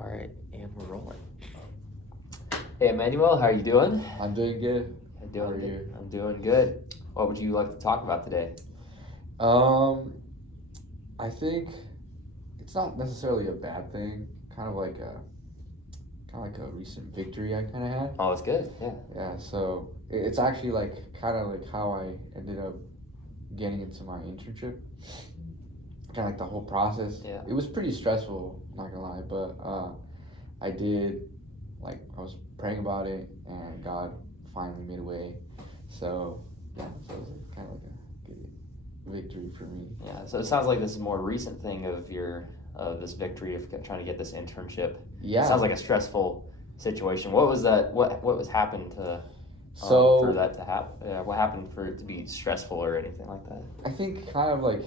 All right, and we're rolling. Hey, Emmanuel, how are you doing? I'm doing good. Doing How are good. you? I'm doing good. What would you like to talk about today? I think it's not necessarily a bad thing. Kind of like a recent victory I kind of had. Oh, it's good. Yeah. Yeah. So it's actually like kind of like how I ended up getting into my internship. Kind of like the whole process. Yeah. It was pretty stressful, not gonna lie, but I did I was praying about it, and God finally made a way. So yeah, so it was kind of like a good victory for me. Yeah. So it sounds like this is a more recent thing of this victory of trying to get this internship. Yeah. Sounds like a stressful situation. What was that? What was happened to for So that to happen? What happened for it to be stressful or anything like that? I think kind of like,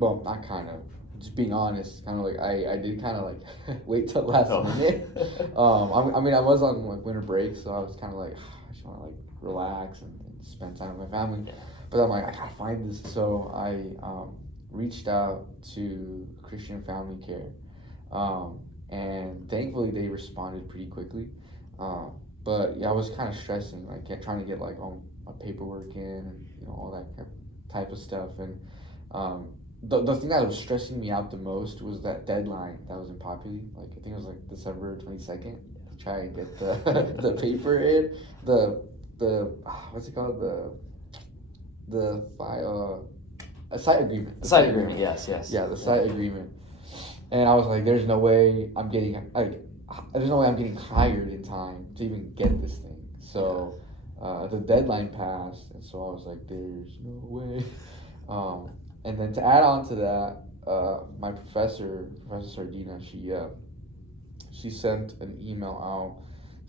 well, not kind of, just being honest, kind of like I did kind of like wait till last Oh. minute. I mean, I was on like winter break, so I was kind of like, I just want to like relax and spend time with my family. Yeah. But I'm like, I gotta find this, so I reached out to Christian Family Care, and thankfully they responded pretty quickly. But yeah, I was kind of stressing, like trying to get like all my paperwork in and all that type of stuff. And the thing that was stressing me out the most was that deadline that was in Populi. Like I think it was like December 22nd to try and get the the paper in the what's it called, the file a site agreement. The site agreement. Yes. Yeah, the site agreement. And I was like, there's no way I'm getting hired in time to even get this thing. So the deadline passed, and so I was like, there's no way. And then to add on to that, my professor, Professor Sardina, she sent an email out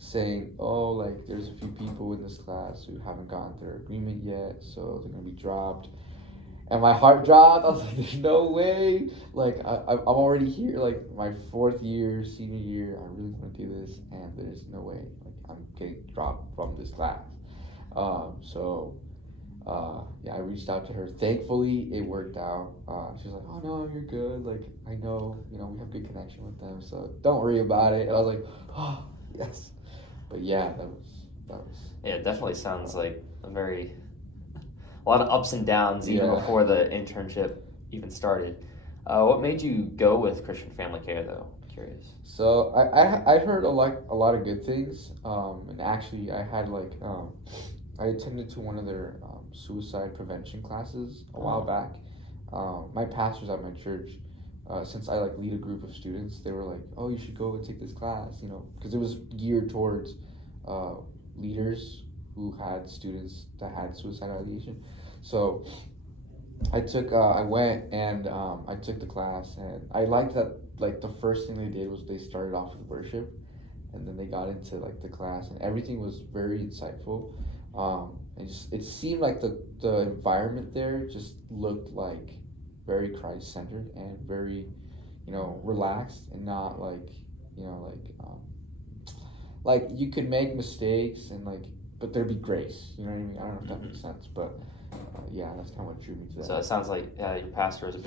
saying, oh, like there's a few people in this class who haven't gotten their agreement yet, so they're gonna be dropped. And my heart dropped. I was like, "There's no way!" Like I'm already here, like my fourth year, senior year. I really want to do this, and there's no way. Like I'm getting dropped from this class. Yeah, I reached out to her. Thankfully, it worked out. She was like, "Oh no, you're good. Like I know, we have good connection with them, so don't worry about it." And I was like, "Oh yes," but yeah, that was. Yeah, it definitely sounds like a lot of ups and downs even before the internship even started. What made you go with Christian Family Care, though? I'm curious. So I heard a lot of good things, and actually I attended to one of their suicide prevention classes a while back. My pastors at my church, since I lead a group of students, they were like, "Oh, you should go and take this class," because it was geared towards leaders who had students that had suicide ideation. So I went and I took the class, and I liked that. Like the first thing they did was they started off with worship, and then they got into the class, and everything was very insightful. It seemed like the environment there just looked like very Christ centered and very, relaxed, and not you know you could make mistakes, and but there'd be grace. You know what I mean? I don't know if that makes sense, but yeah, that's kind of what drew me to that. So it sounds like your pastor was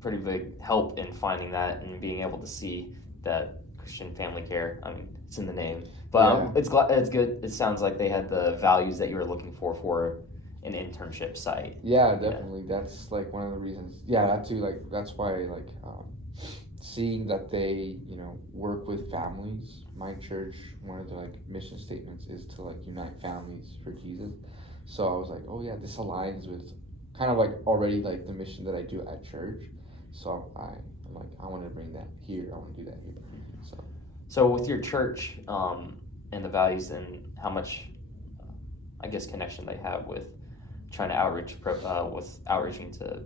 pretty big help in finding that and being able to see that Christian Family Care. I mean, it's in the name, but it's good. It sounds like they had the values that you were looking for an internship site. Yeah, definitely. Yeah. That's one of the reasons. Yeah, that too. That's why seeing that they work with families. My church, one of the mission statements is to unite families for Jesus. So I was like, oh yeah, this aligns with kind of already the mission that I do at church. So I'm like, I want to bring that here. I want to do that here. So with your church and the values and how much, I guess, connection they have with trying to with outreaching to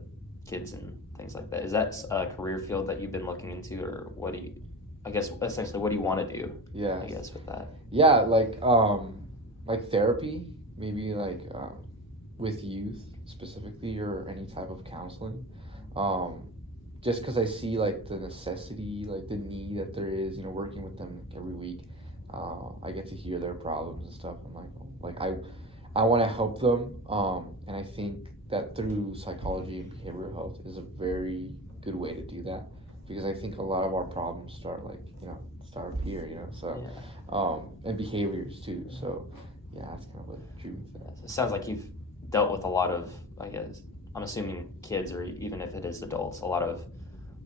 kids and things like that, is that a career field that you've been looking into, or what do you, I guess, essentially, what do you want to do? Yeah. I guess with that. Yeah, like therapy, maybe with youth specifically, or any type of counseling. Just because I see the necessity, the need that there is, working with them every week. I get to hear their problems and stuff. I'm I want to help them, and I think that through psychology and behavioral health is a very good way to do that. because I think a lot of our problems start start up here, so and behaviors too. So yeah, that's kind of what drew me to that. It sounds like you've dealt with a lot of, I guess, I'm assuming kids, or even if it is adults, a lot of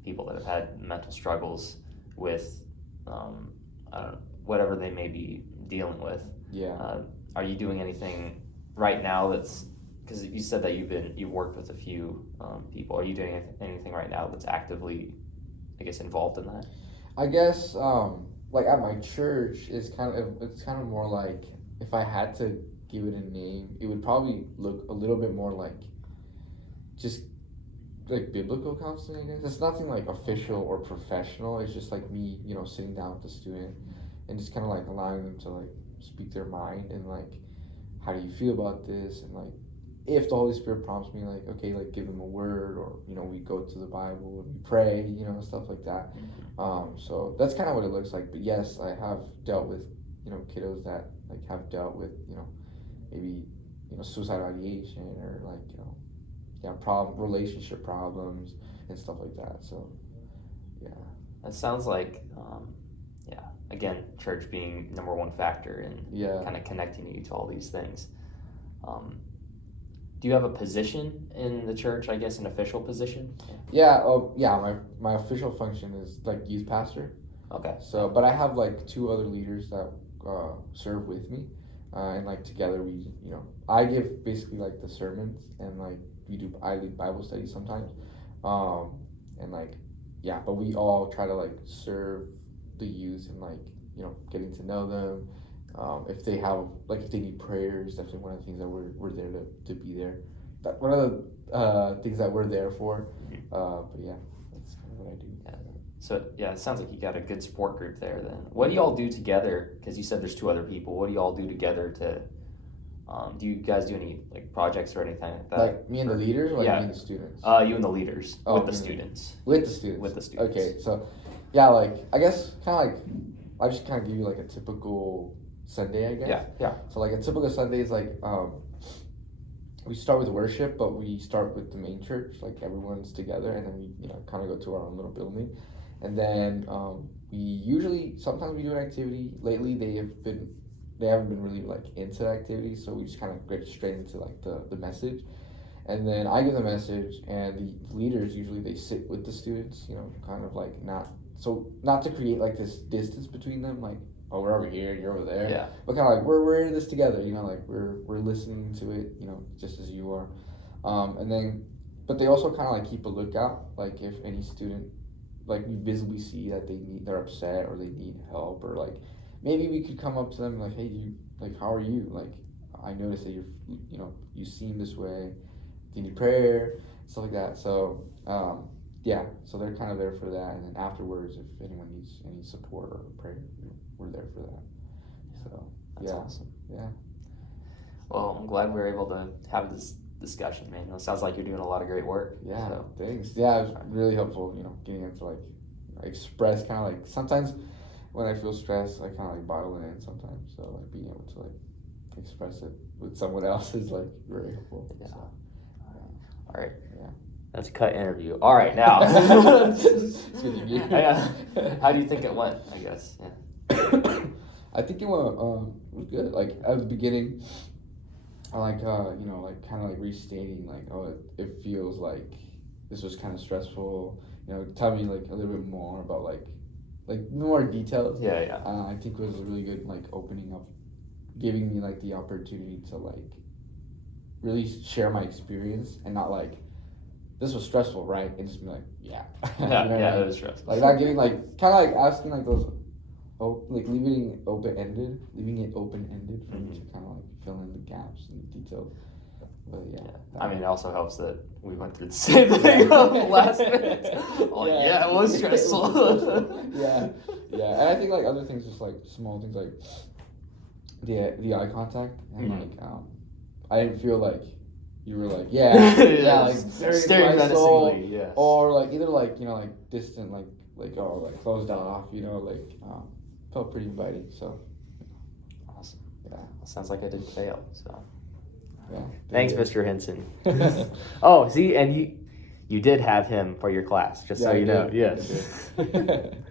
people that have had mental struggles with I don't know, whatever they may be dealing with. Yeah. Are you doing anything right now that's, because you said that you've worked with a few people. Are you doing anything right now that's actively, I guess, involved in that? I guess like at my church, it's kind of more like, if I had to give it a name, it would probably look a little bit more like just like biblical counseling, I guess. It's nothing like official or professional. It's just like me, sitting down with the student and just kind of like allowing them to like speak their mind, and like, how do you feel about this? And like, if the Holy Spirit prompts me, like, okay, like give them a word, or we go to the Bible and we pray, stuff like that. So that's kind of what it looks like. But yes, I have dealt with kiddos that like have dealt with maybe suicidal ideation, or like relationship problems and stuff like that. So yeah, that sounds like again, church being number one factor in kind of connecting you to all these things. Do you have a position in the church, I guess, an official position? Yeah. Oh, yeah. My official function is like youth pastor. Okay. So, but I have like two other leaders that serve with me, and like together we, I give basically like the sermons, and like I lead Bible studies sometimes, and like, yeah. But we all try to like serve the youth, and like getting to know them. If they have if they need prayers, definitely one of the things that we're there to be there. One of the things that we're there for. But yeah, that's kind of what I do. Yeah. So yeah, it sounds like you got a good support group there. Then what do y'all do together? Because you said there's two other people. What do y'all do together to? Do you guys do any like projects or anything like that? Like me and the leaders, or like me and the students? You and the leaders with the students. With the students. With the students. Okay, so yeah, like I guess kind of like I just kind of give you like a typical Sunday, I guess. Yeah. So like a typical Sunday is like we start with worship, but we start with the main church, like everyone's together, and then we kind of go to our own little building, and then we sometimes we do an activity. Lately they haven't been really like into the activity, so we just kind of get straight into like the message, and then I give the message, and the leaders usually they sit with the students, kind of like not to create like this distance between them, like, oh, we're over here, you're over there. Yeah. But kind of like we're in this together, like we're listening to it, just as you are. And then, but they also kind of like keep a lookout, like if any student, like we visibly see that they're upset or they need help, or like maybe we could come up to them like, hey, how are you? Like, I noticed that you seem this way. Do you need prayer? Stuff like that. So, yeah, so they're kind of there for that, and then afterwards, if anyone needs any support or prayer, we're there for that. So that's awesome. Yeah. Well, I'm glad we were able to have this discussion, man. It sounds like you're doing a lot of great work. Yeah. So. Thanks. Yeah, it was really helpful. Getting into like express, kind of like sometimes when I feel stressed, I kind of like bottle it in sometimes. So like being able to like express it with someone else is like very helpful. Yeah. So, all right. Yeah. That's a cut interview. All right, now. Yeah. How do you think it went? I guess. Yeah. I think it was good. Like at the beginning, I like like kind of like restating like, oh, it feels like this was kind of stressful. Tell me like a little bit more about like more details. Yeah. I think it was really good, like opening up, giving me like the opportunity to like really share my experience, and not like, this was stressful, right? And just be like, yeah. It was stressful. Like not giving like, kind of like asking like those, like leaving it open-ended for me to kind of like fill in the gaps and the details. But yeah. I mean, it also helps that we went through the same thing last minute. It was stressful. Yeah. And I think like other things, just like small things, like the eye contact, and like I didn't feel like you were like like staring menacingly, yes. Or like either like like distant, like oh, like closed off, felt pretty inviting. So awesome. Yeah, sounds like I didn't fail. So yeah. Thanks, Mr. Henson. Oh, see, and you did have him for your class, just so I you know. did. Yes. I did.